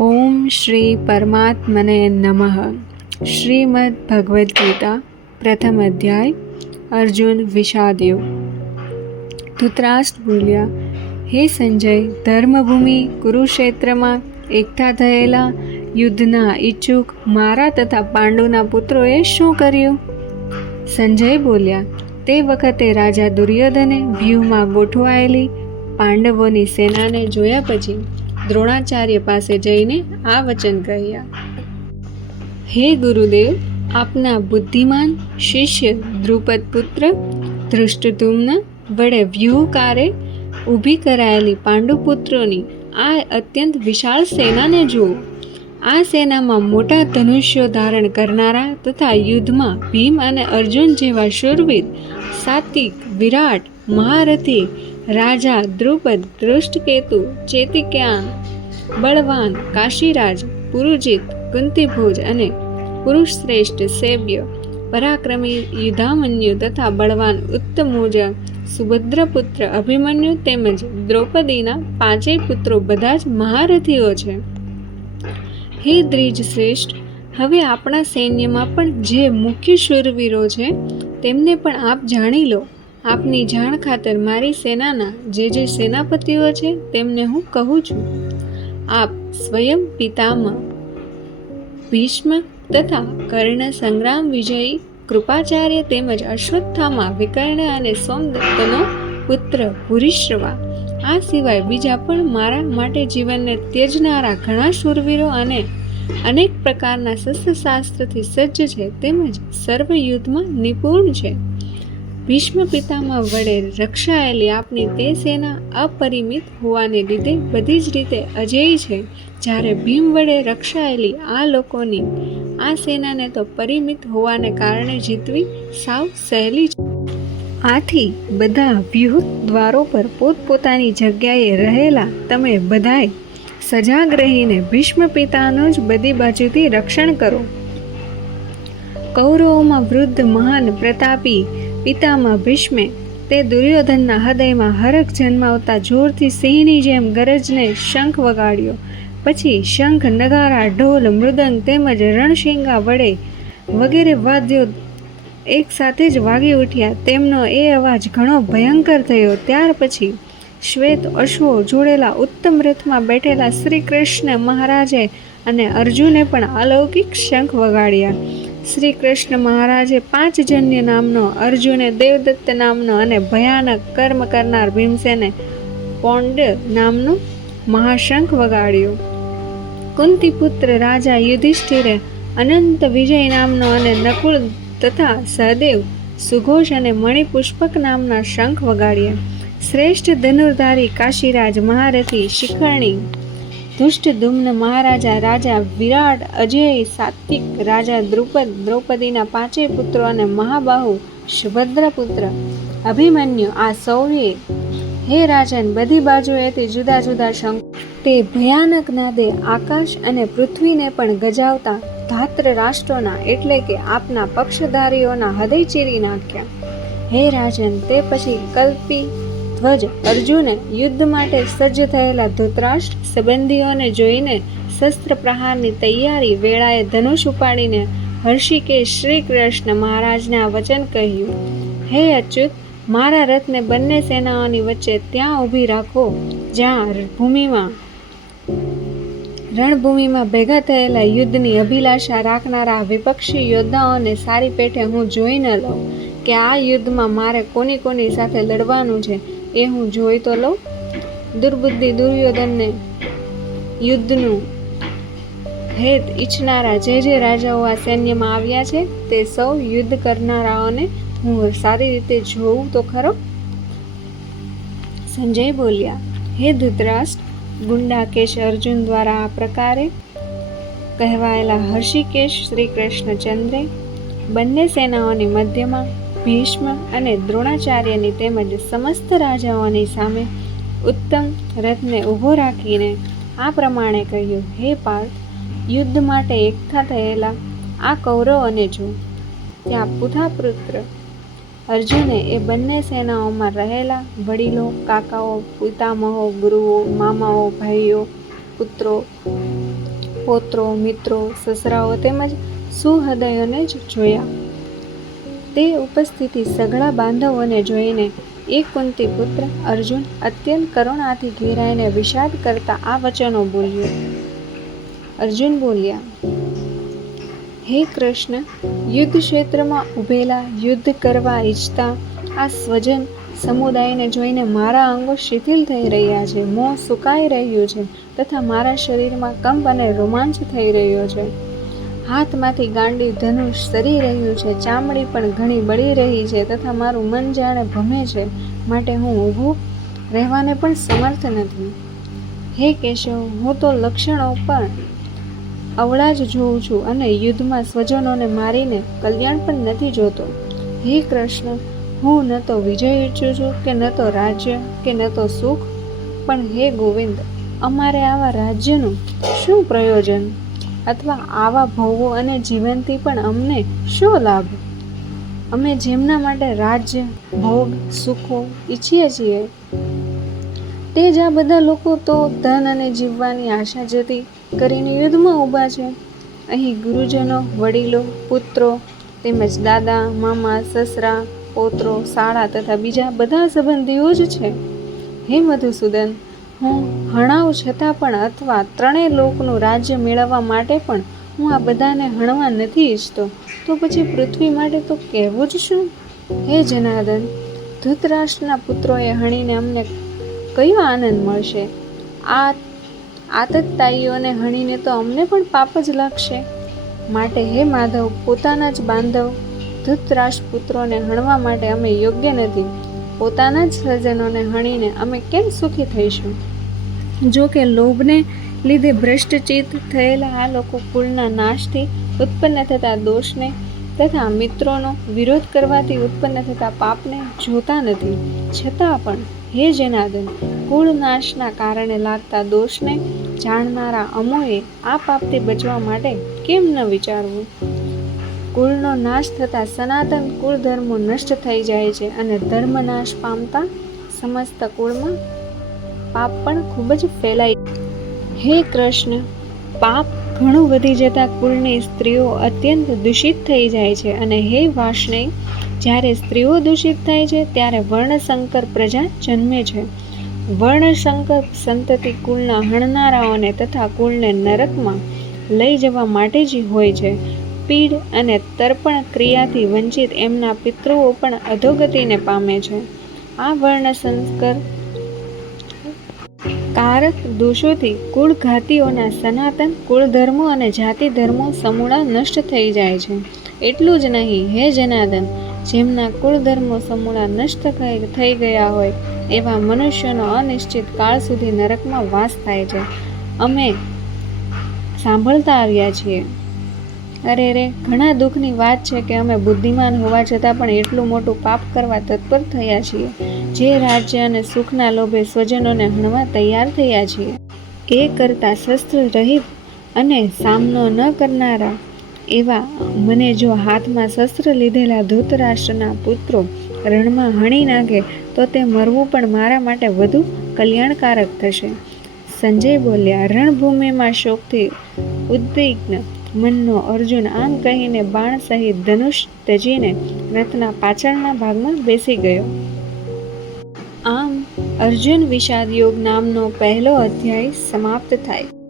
ઓમ શ્રી પરમાત્મને નમઃ. શ્રીમદ ભગવદ્ ગીતા, પ્રથમ અધ્યાય, અર્જુન વિષાદેવ. ધૃતરાષ્ટ્ર બોલ્યા, હે સંજય, ધર્મભૂમિ કુરુક્ષેત્રમાં એકઠા થયેલા યુદ્ધના ઈચ્છુક મારા તથા પાંડુના પુત્રોએ શું કર્યું? સંજય બોલ્યા, તે વખતે રાજા દુર્યોધને વ્યૂહમાં ગોઠવાયેલી પાંડવોની સેનાને જોયા પછી દ્રોણાચાર્ય પાસે જઈને આ વચન કહ્યા. હે ગુરુદેવ, આપના બુદ્ધિમાન શિષ્ય દ્રુપદ પુત્ર ધૃષ્ટધુમ્ન વડે વ્યૂહકારે ઊભી કરાયેલી પાંડુપુત્રોની આ અત્યંત વિશાળ સેનાને જુઓ. આ સેનામાં મોટા ધનુષ્યો ધારણ કરનારા તથા યુદ્ધમાં ભીમ અને અર્જુન જેવા શૂરવીર, સાત્વિક, વિરાટ, મહારથી રાજા દ્રુપદ દૃષ્ટકેતુ ચેતિક્યાન, બળવાન કાશીરાજ, પુરુજિત, કુંતીભોજ અને પુરુષ શ્રેષ્ઠ સેવ્ય, પરાક્રમી યુધામન્યુ તથા બળવાન ઉત્તમોજ, સુભદ્રપુત્ર અભિમન્યુ તેમજ દ્રૌપદીના પાંચેય પુત્રો બધા જ મહારથીઓ છે. હે દ્વિજ શ્રેષ્ઠ હવે આપણા સૈન્યમાં પણ જે મુખ્ય શૂરવીરો છે, તેમને પણ આપ જાણી લો. આપની જાણ ખાતર મારી સેનાના જે જે સેનાપતિઓ છે તેમને હું કહું છું. આપ સ્વયં પિતામહ ભીષ્મ તથા કર્ણ સંગ્રામ વિજયી કૃપાચાર્ય તેમજ અશ્વત્થામા વિકર્ણ અને સોમદત્તનો પુત્ર પુરીશ્રવા. આ સિવાય બીજા પણ મારા માટે જીવનને ત્યજનારા ઘણા શૂરવીરો અને અનેક પ્રકારના શસ્ત્રશાસ્ત્રથી સજ્જ છે તેમજ સર્વ યુદ્ધમાં નિપુણ છે. ભીષ્મ પિતામાં વડે રક્ષાયેલી આપની તે સેના અપરિમિત હોવાને લીધે બધી જ રીતે અજેય છે. જ્યારે ભીમ વડે રક્ષાયેલી આ લોકોની આ સેનાને તો પરિમિત હોવાને કારણે જીતવી સાવ સહેલી છે. આથી બધા વ્યૂહ દ્વારો પર પોતપોતાની જગ્યાએ રહેલા તમે બધાએ સજાગ રહીને ભીષ્મ પિતાનું જ બધી બાજુથી રક્ષણ કરો. કૌરવોમાં વૃદ્ધ મહાન પ્રતાપી પિતામાં ભીષ્મે તે દુર્યોધનના હૃદયમાં હરખ જન્માવતા જોરથી સિંહની જેમ ગરજને શંખ વગાડ્યો. પછી શંખ, નગારા, ઢોલ, મૃદંગ તેમજ રણશિંગા વડે વગેરે વાદ્યો એક સાથે જ વાગી ઉઠ્યા. તેમનો એ અવાજ ઘણો ભયંકર થયો. ત્યાર પછી શ્વેત અશ્વો જોડેલા ઉત્તમ રથમાં બેઠેલા શ્રી કૃષ્ણ મહારાજે અને અર્જુને પણ અલૌકિક શંખ વગાડ્યા. શ્રી કૃષ્ણ મહારાજે પાંચ જન્ય નામનો, અર્જુને દેવદત્ત નામનો અને ભયાનક કર્મ કરનાર ભીમસેને પોંડ નામનો મહાશંખ વગાડ્યો. કુંતીપુત્ર રાજા યુધિષ્ઠિરે અનંત વિજય નામનો અને નકુળ તથા સહદેવ સુઘોષ અને મણિપુષ્પક નામના શંખ વગાડ્યા. શ્રેષ્ઠ ધનુર્ધારી કાશીરાજ મહારથી શિખરણી દુષ્ટ ધુમ્ન મહારાજા રાજા વિરાટ, અજય, સાત્વિક રાજા દ્રુપદ, દ્રૌપદીના પાંચેય પુત્રો અને મહાબાહુ સુભદ્રપુત્ર. અભિમન્યુ, આ સૌએ. હે રાજન, બધી બાજુએથી જુદા જુદા શંખ. તે ભયાનક નાદે આકાશ અને પૃથ્વીને પણ ગજાવતા ધાત્ર રાષ્ટ્રોના એટલે કે આપના પક્ષધારીઓના હૃદય ચીરી નાખ્યા. હે રાજન, તે પછી કલ્પી ધ્વજ અર્જુને યુદ્ધ માટે સજ્જ થયેલા ધૃતરાષ્ટ્ર સંબંધીઓને જોઈને શસ્ત્ર પ્રહારની તૈયારી વેળાએ ધનુષ ઉપાડીને હર્ષિકેશ શ્રી કૃષ્ણ મહારાજને આ વચન કહ્યું, હે અચ્યુત, મારા રથને બંને સેનાઓની વચ્ચે ત્યાં ઊભી રાખો, જ્યાં ભૂમિમાં રણભૂમિમાં ભેગા થયેલા યુદ્ધની અભિલાષા રાખનારા વિપક્ષી યોદ્ધાઓને સારી પેઠે હું જોઈ ન લઉં કે આ યુદ્ધમાં મારે કોની કોની સાથે લડવાનું છે એ હું જોઈ તો લઉં. દુર્બુદ્ધિ દુર્યોધનને યુદ્ધનું હેત ઈચ્છનારા જે જે રાજાઓ આ સૈન્યમાં આવ્યા છે, તે સૌ યુદ્ધ કરનારાઓને હું સારી રીતે જોઉં તો ખરો? સંજય બોલ્યા, હે ધૃતરાષ્ટ્ર ગુંડાકેશ અર્જુન દ્વારા આ પ્રકારે કહેવાયેલા હર્ષિકેશ શ્રી કૃષ્ણચંદ્રે બંને સેનાઓની મધ્યમાં ભીષ્મ અને દ્રોણાચાર્યની તેમજ સમસ્ત રાજાઓની સામે ઉત્તમ રથને ઊભો રાખીને આ પ્રમાણે કહ્યું, હે પાર્થ, યુદ્ધ માટે એકઠા થયેલા આ કૌરવોને જો ત્યાં પુથાપુત્ર અર્જુને એ બંને સેનાઓમાં રહેલા વડીલો, કાકાઓ, પિતામહો, ગુરુઓ, મામાઓ, ભાઈઓ, પુત્રો, પોત્રો, મિત્રો, સસરાઓ તેમજ સુહૃદયોને જ જોયા. તે ઉપસ્થિતિ સઘળા બાંધવોને જોઈને એક કુંતી પુત્ર અર્જુન અત્યંત કરુણાથી ઘેરાઈને વિષાદ કરતા આ વચનો બોલ્યો. અર્જુન બોલ્યા, હે કૃષ્ણ યુદ્ધ ક્ષેત્રમાં ઊભેલા યુદ્ધ કરવા ઈચ્છતા આ સ્વજન સમુદાયને જોઈને મારા અંગો શિથિલ થઈ રહ્યા છે, મોં સુકાઈ રહ્યું છે તથા મારા શરીરમાં કંપ અને રોમાંચ થઈ રહ્યો છે. હાથમાંથી ગાંડી ધનુષ સરી રહ્યું છે, ચામડી પણ ઘણી બળી રહી છે તથા મારું મન જાણે ભમે છે, માટે હું ઊભું રહેવાને પણ સમર્થ નથી. હે કેશવ, હું તો લક્ષણો પણ અવળા જ જોઉં છું અને યુદ્ધમાં સ્વજનોને મારીને કલ્યાણ પણ નથી જોતો. હે કૃષ્ણ, હું ન તો વિજય ઈચ્છું છું કે ન તો રાજ્ય કે ન તો સુખ, પણ હે ગોવિંદ, અમારે આવા રાજ્યનું શું પ્રયોજન? અથવા આવા ભોગો અને જીવનથી પણ અમને શું લાભ? અમે જેમના માટે રાજ્ય, ભોગ, સુખો ઈચ્છીએ છીએ. તે જ આ બધા લોકો તો ધન અને જીવવાની આશા જતી કરીને યુદ્ધમાં ઊભા છે. અહીં ગુરુજનો, વડીલો, પુત્રો, તેમજ દાદા, મામા, સસરા, પોત્રો, શાળા તથા બીજા બધા સંબંધીઓ જ છે. હે મધુસૂદન હું હણાવ છતાં પણ અથવા ત્રણેય લોકનું રાજ્ય મેળવવા માટે પણ હું આ બધાને હણવા નથી ઈચ્છતો. તો પછી પૃથ્વી માટે તો કહેવું જ શું? હે જનાર્દન, ધૃતરાષ્ટ્રના પુત્રોએ હણીને અમને કયો આનંદ મળશે? આ આતતાઈઓને હણીને તો અમને પણ પાપ જ લાગશે. માટે હે માધવ, પોતાના જ બાંધવ, ધૃતરાષ્ટ્ર પુત્રોને હણવા માટે અમે યોગ્ય નથી. પોતાના જ સ્વજનોને હણીને અમે કેમ સુખી થઈશું? જો કે લોભને લીધે ભ્રષ્ટચિત્ત થયેલા આ લોકો કુળના નાશથી ઉત્પન્ન થતા દોષને તથા મિત્રોનો વિરોધ કરવાથી ઉત્પન્ન થતા પાપને જોતા નથી. છતાં પણ હે જનાર્દન, કુળ નાશના કારણે લાગતા દોષને જાણનારા અમોએ આ પાપથી બચવા માટે કેમ ન વિચારવું? કુળનો નાશ થતાં સનાતન કુળ ધર્મો નષ્ટ થઈ જાય છે અને ધર્મ નાશ પામતા સમસ્ત કુળમાં પાપ પણ ખૂબ જ ફેલાય હે કૃષ્ણ, પાપ ઘણું વધી જતા કુળની સ્ત્રીઓ અત્યંત દૂષિત થઈ જાય છે અને હે વાર્ષ્ણેય જ્યારે સ્ત્રીઓ દૂષિત થાય છે, ત્યારે વર્ણશંકર પ્રજા જન્મે છે. વર્ણશંકર સંતતિ કુળના હણનારાઓને તથા કુળને નરકમાં લઈ જવા માટે જ હોય છે. પીડ અને તર્પણ ક્રિયાથી વંચિત એમના પિતૃઓ પણ અધોગતિને પામે છે. આ વર્ણસંસ્કર કારક દોષોથી કુળઘાતીઓના સનાતન કુળધર્મો અને જાતિ ધર્મો સમૂળા નષ્ટ થઈ જાય છે. એટલું જ નહીં, હે જનાર્દન, જેમના કુળધર્મો સમૂળા નષ્ટ થઈ ગયા હોય, એવા મનુષ્યનો અનિશ્ચિત કાળ સુધી નરકમાં વાસ થાય છે. અમે સાંભળતા આવ્યા છીએ. અરે રે, ઘણા દુઃખની વાત છે કે અમે બુદ્ધિમાન હોવા છતાં પણ એટલું મોટું પાપ કરવા તત્પર થયા છીએ. જે રાજ્ય અને સુખના લોભે સ્વજનોને હણવા તૈયાર થયા છીએ. એ કરતાં શસ્ત્ર રહિત અને સામનો ન કરનારા એવા મને જો હાથમાં શસ્ત્ર લીધેલા ધૃતરાષ્ટ્રના પુત્રો રણમાં હણી નાખે, તો તે મરવું પણ મારા માટે વધુ કલ્યાણકારક થશે. સંજય બોલ્યા, રણભૂમિમાં શોકથી ઉદ્વિગ્ન મનનો અર્જુન આમ કહીને બાણ સહિત ધનુષ તજીને રથના પાછળના ભાગમાં બેસી ગયો. આમ અર્જુન વિષાદ યોગ નામનો પહેલો અધ્યાય સમાપ્ત થાય.